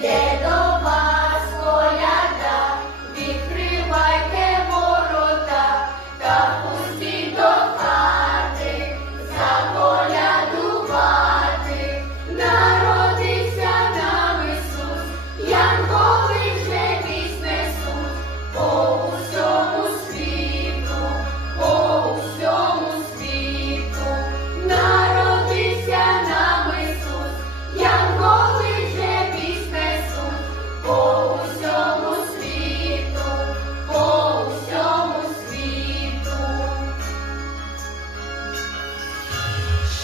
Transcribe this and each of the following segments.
dedo.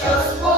just one.